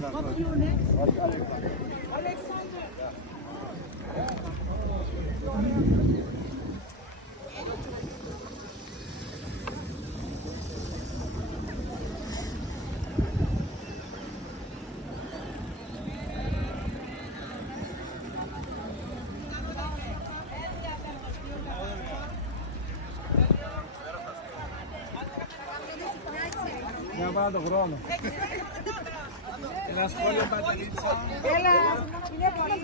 What's your name? Alexander. Για πάρα το χρόνο. Ένα σχόλιο, Πατρίτσα. Έλα, είναι πολύ.